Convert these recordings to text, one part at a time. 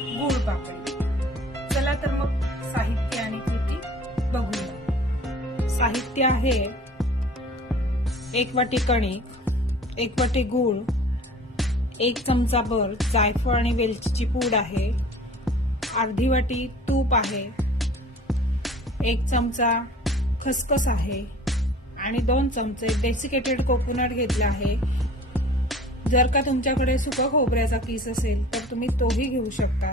गुळ पापडी. चला तर मग साहित्य आणि कृती बघूया. साहित्य आहे एक वाटी कणी एक वाटी गूळ एक चमचा भर जायफळ आणि वेलचीची पूड आहे अर्धी वाटी तूप आहे एक चमचा खसखस आहे आणि दोन चमचे डेसिकेटेड कोकोनट घेतला आहे. जर का तुमच्याकडे सुक खोबऱ्याचा किस असेल तर तुम्ही तोही घेऊ शकता.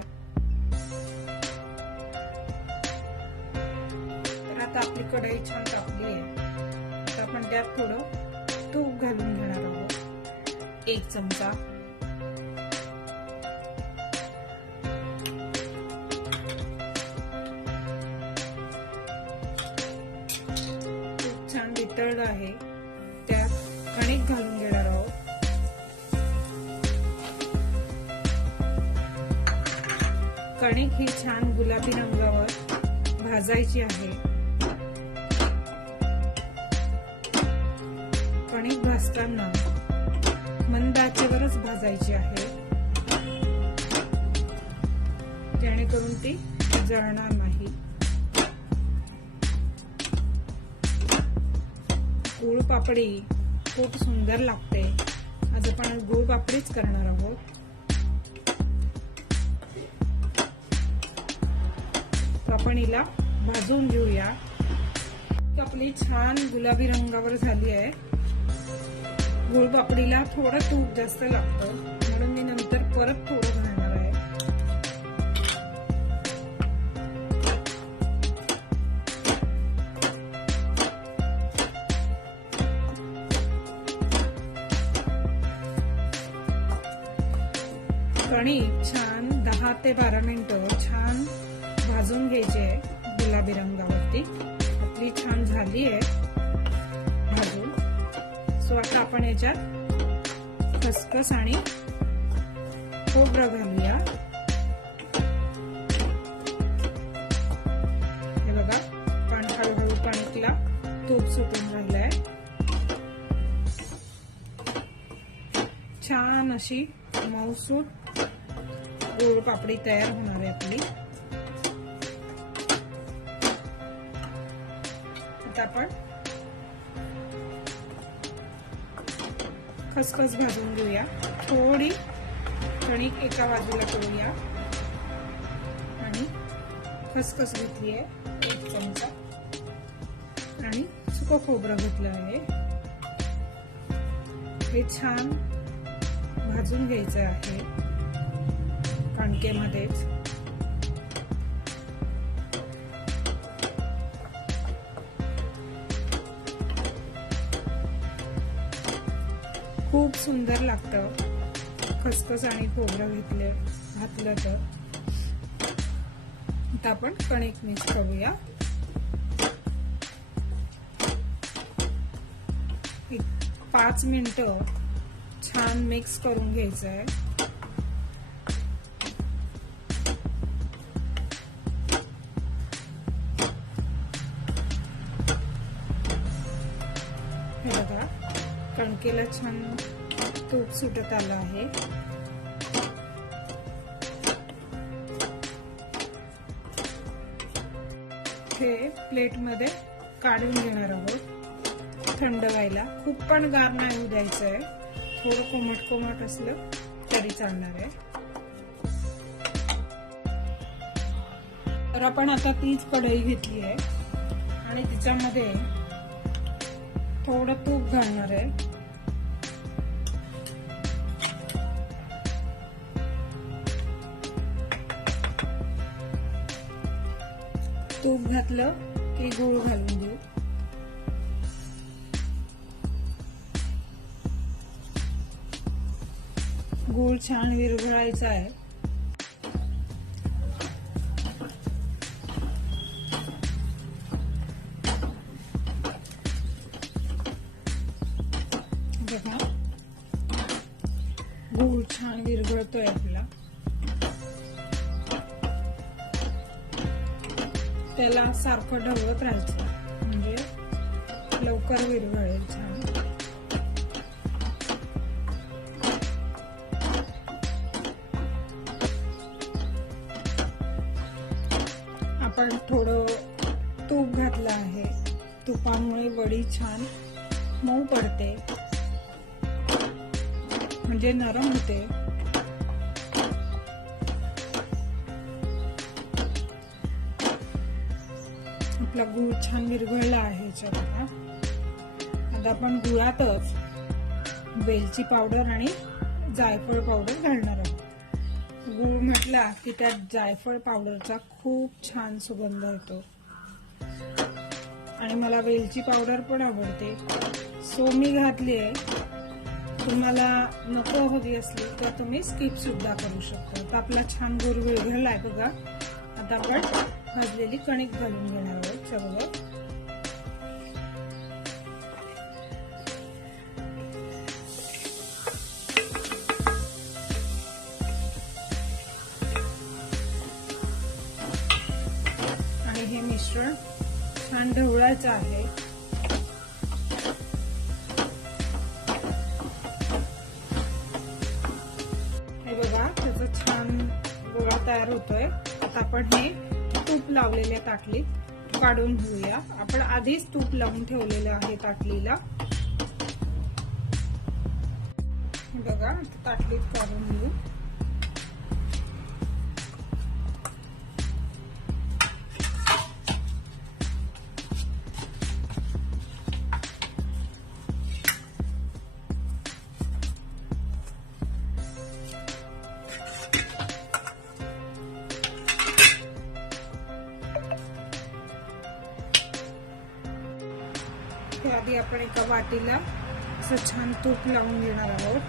तर आता आपली कढई छान टाकली आहे. आपण त्यात थोडं तूप घालून घेणार आहोत. एक चमचा. कणिक ही छान गुलाबी रंगावर भाजायची आहे. कणिक भाजताना मंद आचेवरच भाजायची आहे. जेणेकरून ती जळणार नाही. गुळ पापडी खूप सुंदर लागते. आज आपण गुळ पापडीच करणार आहोत. आपण हिला भाजून घेऊया. आपली छान गुलाबी रंगावर झाली आहे. गुळ पापडीला थोडं तूप जास्त लागतं. म्हणून मी नंतर परत थोडं घालणार आहे. कणिक छान दहा ते बारा मिनिटं छान भाजून घ्यायची आहे गुलाबी रंगावरती. आपली छान झाली आहे भाजून. सो आता आपण याच्यात खसखस आणि खोबरं घालूया. हे बघा पाणी हळूहळू पाणीला तूप सुटून राहिलंय. छान अशी मऊसूट गोड पापडी तयार होणार आहे आपली. आता आपण. खसखस भाजून घेऊया. थोडी कणिक एका बाजूला करूया. आणि खसखस घेतली आहे एक चमचा. आणि सुकं खोबरं घेतलं आहे. हे छान भाजून घ्यायचं आहे. कणकेमध्येच खूप सुंदर लागतं. खसखस आणि खोबरं घेतले घातलं तर. आता आपण कणिक मिक्स करूया. एक पाच मिनटं छान मिक्स करून घ्यायचं आहे कणकेला छान तूप सुटत आलं आहे. हे प्लेटमध्ये काढून घेणार आहोत. थंड व्हायला. खूप पण गार नाही होऊ द्यायचं आहे थोडं कोमट कोमट असलं तरी चालणार आहे. तर आपण आता तीच कढई घेतली आहे. आणि तिच्यामध्ये थोडं तूप घालणार आहे. तूप घातलं की गूळ घालून घेऊ गूळ छान विरघळायचा आहे. बघा. गूळ छान विरघळतोय आपला. त्याला सारखं ढवळत राहायचं. म्हणजे लवकर विरघळेल छान आपण थोडं तूप घातलं आहे. तुपामुळे वडी छान मऊ पडते. म्हणजे नरम होते. आपला गूळ छान विरघळला आहे याच्यात आता आता आपण गुळातच वेलची पावडर आणि जायफळ पावडर घालणार आहोत. गुळ म्हटला की त्यात जायफळ पावडरचा खूप छान सुगंध येतो. आणि मला वेलची पावडर पण आवडते. सो मी घातली आहे. तुम्हाला नको हवी असली तर तुम्ही स्किप सुद्धा करू शकता. तर आपला छान गुळ आहे बघा. आता आपण भाजलेली कणिक घालून घेणार आहोत आणि हे मिश्रण छान ढवळायचं आहे. हे बघा त्याचा छान गोळा तयार होतोय. आता आपण हे तूप लावलेल्या ताटलीत. काढून घेऊया. आपण आधीच तूप लावून ठेवलेलं आहे ताटलीला. बघा ताटलीत काढून घेऊ. आधी आपण एका वाटीला असं छान तूप लावून घेणार आहोत.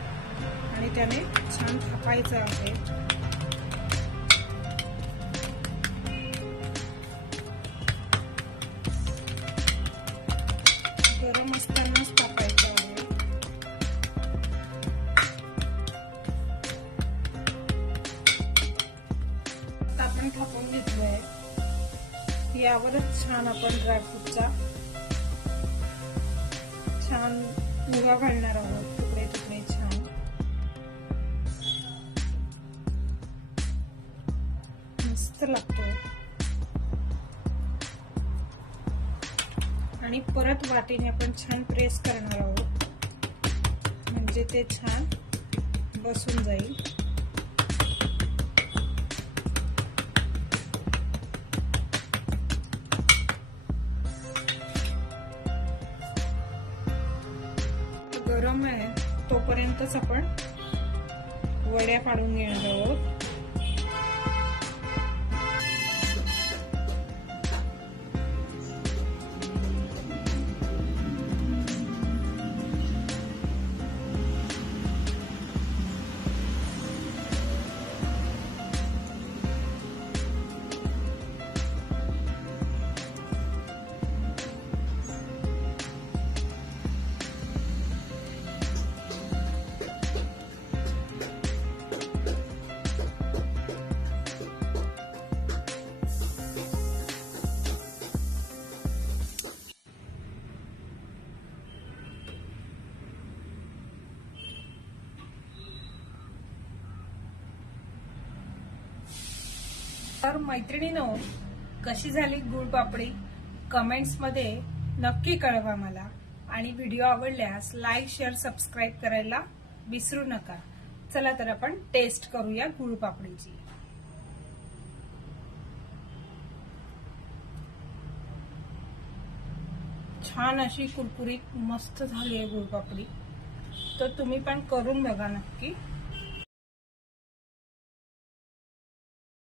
आणि त्याने छान थापायचं आहे. गरम असतानाच थापायचं आहे. आपण थापून घेतलंय. यावरच छान आपण ड्रायफ्रूटचा मुगा घालणार आहोत. तुकडे तुकडे छान. मस्त लागतो. आणि परत वाटीने आपण छान प्रेस करणार आहोत. म्हणजे ते छान बसून जाईल. गरम आहे तोपर्यंतच आपण वड्या पाडून घेणार आहोत. तर मैत्रिणीनो कशी झाली गुळपापडी? कमेंट्समध्ये नक्की कळवा मला. आणि व्हिडिओ आवडल्यास लाईक शेअर सबस्क्राईब करायला विसरू नका. चला तर आपण टेस्ट करूया गुळपापडीची. छान अशी कुरकुरीत मस्त झाली आहे गुळपापडी. तर तुम्ही पण करून बघा नक्की.